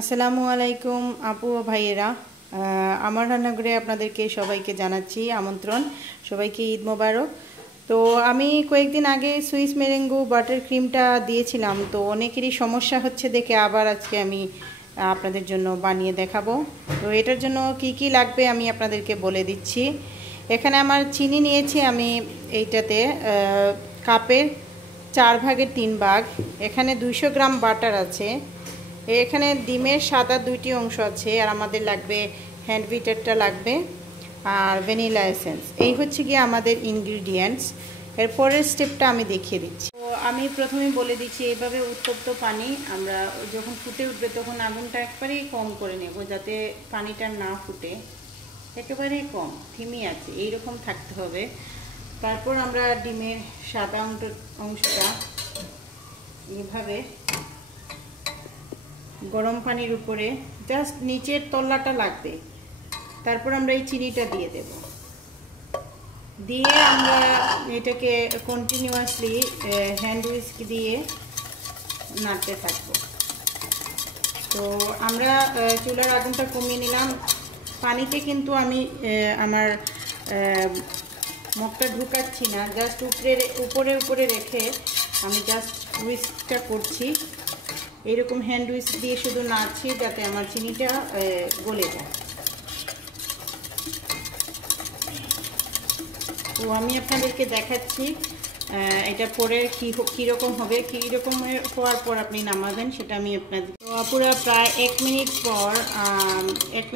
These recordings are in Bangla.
আসসালামু আলাইকুম আপু ও ভাইয়েরা। আমার রান্নাঘরে আপনাদেরকে সবাইকে জানাচ্ছি আমন্ত্রণ। সবাইকে ঈদ মোবারক। তো আমি কয়েকদিন আগে সুইস মেরেঙ্গো বাটার ক্রিমটা দিয়েছিলাম, তো অনেকেরই সমস্যা হচ্ছে দেখে আবার আজকে আমি আপনাদের জন্য বানিয়ে দেখাবো। তো এটার জন্য কি কি লাগবে আমি আপনাদেরকে বলে দিচ্ছি। এখানে আমার চিনি নিয়েছি আমি এইটাতে কাপের 4/3 এখানে 200 গ্রাম বাটার আছে। এখানে ডিমের সাদা 2টি অংশ আছে, আর আমাদের লাগবে হ্যান্ড বিটারটা লাগবে আর ভ্যানিলা এসেন্স। এই হচ্ছে গিয়ে আমাদের ইনগ্রিডিয়েন্টস। এর পরের স্টেপটা আমি দেখিয়ে দিচ্ছি। তো আমি প্রথমে বলে দিচ্ছি, এইভাবে উত্তপ্ত পানি আমরা যখন ফুটে উঠবে তখন আগুনটা একবারেই কম করে নেব, যাতে পানিটা না ফুটে, একেবারেই কম থিমি আছে এইরকম থাকতে হবে। তারপর আমরা ডিমের সাদা অংশটা এইভাবে গরম পানির উপরে জাস্ট নিচের তলাটা লাগবে, তারপর আমরা এই চিনিটা দিয়ে দেব। দিয়ে আমরা এটাকে কন্টিনিউয়াসলি হ্যান্ড হুইস্ক দিয়ে নাড়তে থাকবো। তো আমরা চুলার আগুনটা কমিয়ে নিলাম। পানিতে কিন্তু আমি আমার মুখটা ঢুকাচ্ছি না, জাস্ট উপরে রেখে আমি জাস্ট হুইস্কটা করছি। এইরকম হ্যান্ড হুইস্ক দিয়ে শুধু নাড়ছি যাতে আমার চিনিটা গলে যায়। তো আমি আপনাদেরকে দেখাচ্ছি এটা পরে কীরকম হবে। কীরকম হওয়ার পর আপনি নামাবেন সেটা আমি আপনাদের। তো পুরো প্রায় 1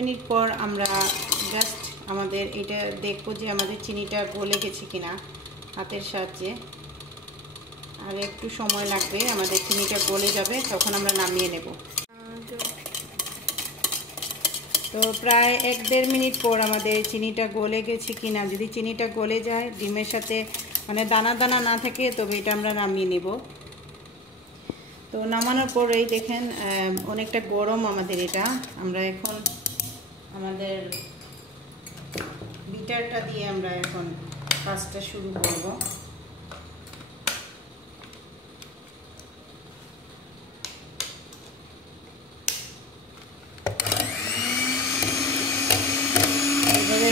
মিনিট পর আমরা জাস্ট আমাদের এটা দেখবো যে আমাদের চিনিটা গলে গেছে কিনা হাতের সাহায্যে। আর একটু সময় লাগবে, আমাদের চিনিটা গলে যাবে, তখন আমরা নামিয়ে নেব। তো প্রায় 1-1.5 মিনিট পর আমাদের চিনিটা গলে গেছে কিনা, যদি চিনিটা গলে যায়, ডিমের সাথে মানে দানা দানা না থাকে, তবে এটা আমরা নামিয়ে নেব। তো নামানোর পরেই দেখেন অনেকটা গরম আমাদের এটা। আমরা এখন আমাদের বিটারটা দিয়ে আমরা এখন কাজটা শুরু করব।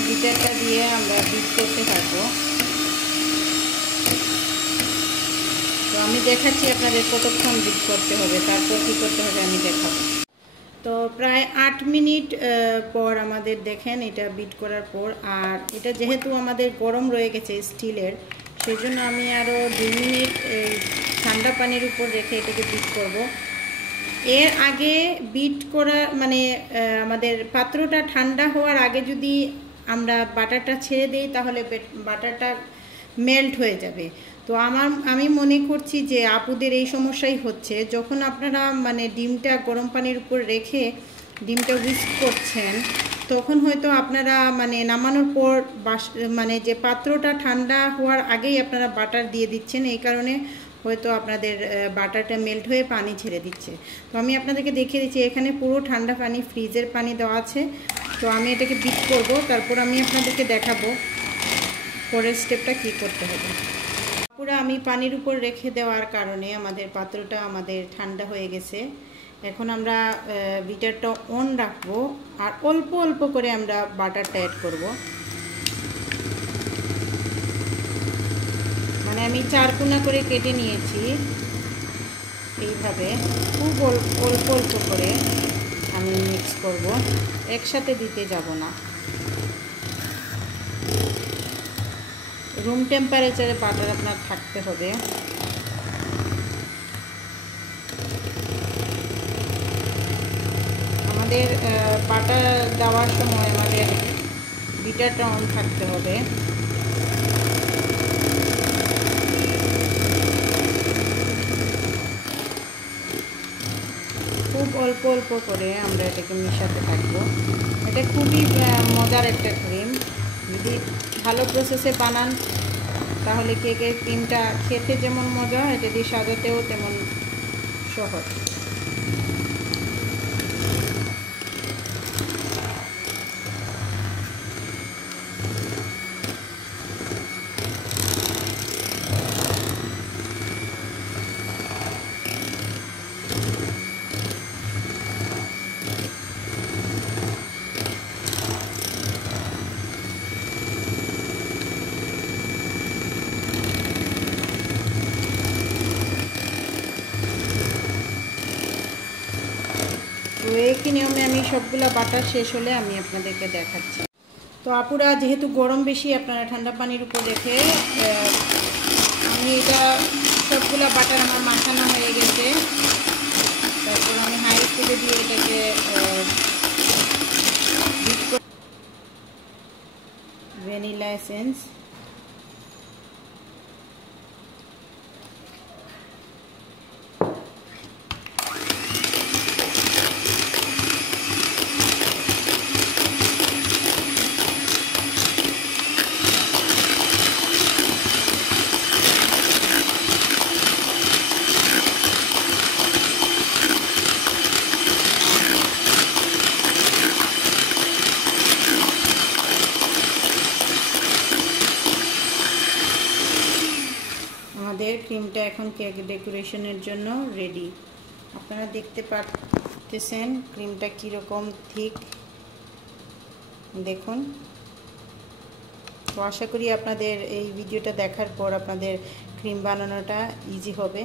বিটারটা দিয়ে আমরা বিট করতে থাকবো। তো আমি দেখাচ্ছি আপনাদের কতক্ষণ বিট করতে হবে, তারপর কী করতে হবে আমি দেখাবো। তো প্রায় 8 মিনিট পর আমাদের দেখেন এটা বিট করার পর, আর এটা যেহেতু আমাদের গরম রয়ে গেছে স্টিলের, সেই জন্য আমি আরও 2 মিনিট ঠান্ডা পানির উপর রেখে এটাকে বিট করব। এর আগে বিট করা মানে আমাদের পাত্রটা ঠান্ডা হওয়ার আগে যদি আমরা বাটারটা ছেড়ে দিই তাহলে বাটারটা মেল্ট হয়ে যাবে। তো আমি মনে করছি যে আপুদের এই সমস্যাই হচ্ছে, যখন আপনারা মানে ডিমটা গরম পানির উপর রেখে ডিমটা হুইস্ক করছেন, তখন হয়তো আপনারা মানে নামানোর পর মানে যে পাত্রটা ঠান্ডা হওয়ার আগেই আপনারা বাটার দিয়ে দিচ্ছেন, এই কারণে হয়তো আপনাদের বাটারটা মেল্ট হয়ে পানি ছেড়ে দিচ্ছে। তো আমি আপনাদেরকে দেখিয়ে দিচ্ছি, এখানে পুরো ঠান্ডা পানি, ফ্রিজের পানি দেওয়া আছে। তো আমি এটাকে বিট করব, তারপর আমি আপনাদেরকে দেখাবো পরের স্টেপটা কী করতে হবে। পুরো আমি পানির উপর রেখে দেওয়ার কারণে আমাদের পাত্রটা আমাদের ঠান্ডা হয়ে গেছে। এখন আমরা বিটারটা অন রাখবো, আর অল্প অল্প করে আমরা বাটারটা অ্যাড করব। মানে আমি 4 কোনা করে কেটে নিয়েছি, এইভাবে খুব অল্প অল্প করে আমি মিক্স করব, একসাথে দিতে যাব না। রুম টেম্পারেচারে বাটার আপনার থাকতে হবে। আমাদের বাটার দেওয়ার সময় আমাদের বিটারটা অন থাকতে হবে। খুব অল্প অল্প করে আমরা এটাকে মেশাতে থাকবো। এটা খুবই মজার একটা ক্রিম। যদি ভালো প্রসেসে বানান তাহলে কেকের ক্রিমটা খেতে যেমন মজা, এটা দিয়ে সাজাতেও তেমন সহজ। একই নিয়মে আমি সবগুলা বাটার শেষ হলে আমি আপনাদেরকে দেখাচ্ছি। তো আপুরা যেহেতু গরম বেশি, আপনারা ঠান্ডা পানির উপর রেখে আমি এটা সবগুলা বাটার আমার মাখানো হয়ে গেছে। তারপর আমি হাই স্পিডে দিয়ে এটাকে ভ্যানিলা এসেন্স, আমাদের ক্রিমটা এখন কেক ডেকোরেশনের জন্য রেডি। আপনারা দেখতে পাচ্ছেন ক্রিমটা কীরকম থিক, দেখুন। তো আশা করি আপনাদের এই ভিডিওটা দেখার পর আপনাদের ক্রিম বানানোটা ইজি হবে।